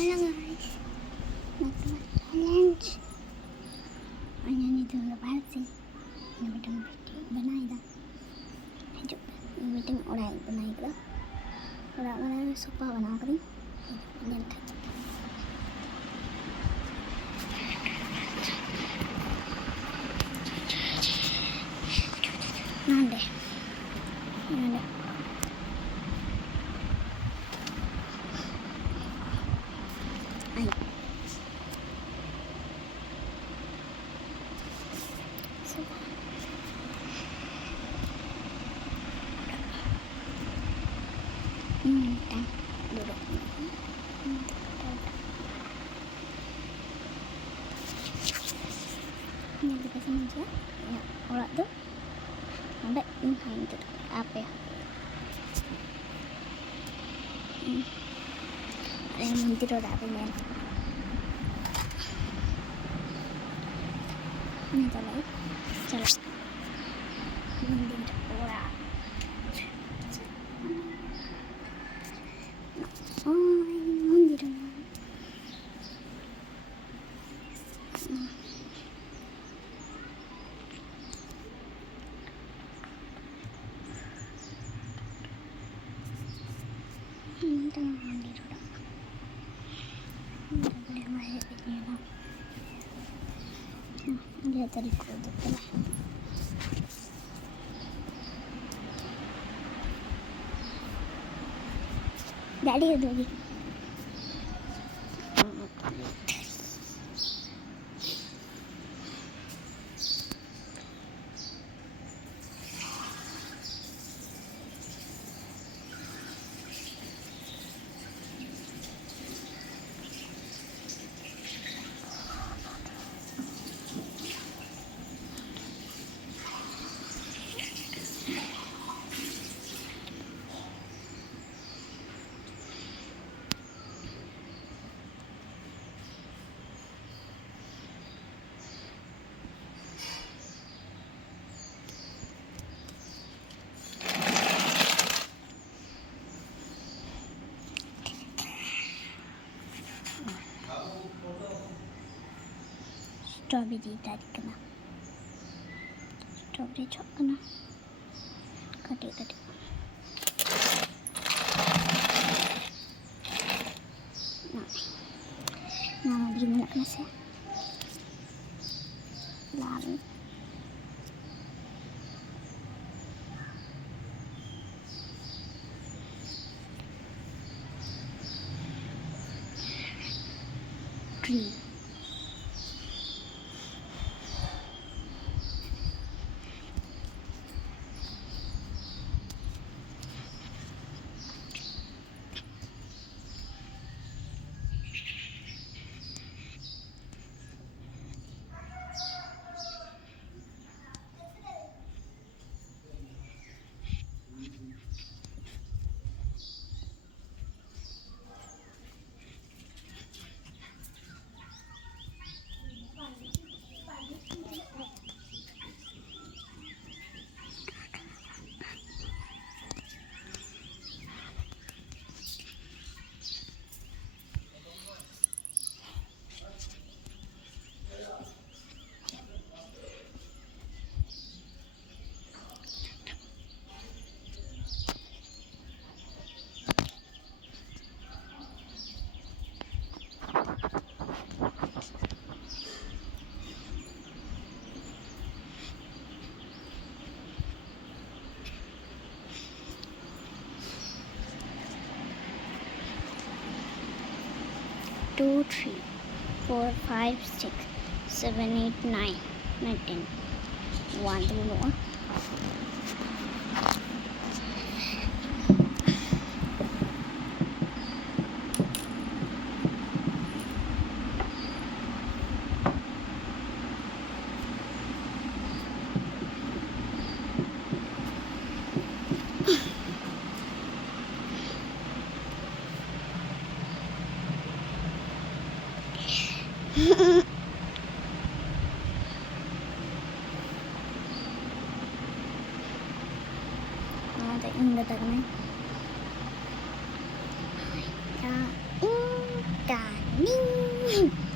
Halo guys, nagbuat challenge. Ayan itu lepas sih. Nabitang video बनाई दा. जो meeting उड़ाई बनाई करो. उड़ा उड़ा सुपा बना करी. जल खा. Nande. Nande. Ay. Dan duduk. Ini dikasih aja. Ya, olah tuh. Ada ini itu apa ya? Ada yang muntir udah apa ini? Ini jalan. Jalan. Muntir udah. Lihat tadi tutup lah. Jadi lagi. Strawberry tadi kena. Strawberry cok kena. Kadek. Nah begini nak mas ya. Lalu. Tree. Two, 3, 4, 5, 6, 7, 8, 9, 10. 1 dulu. Ang datang na. Starting.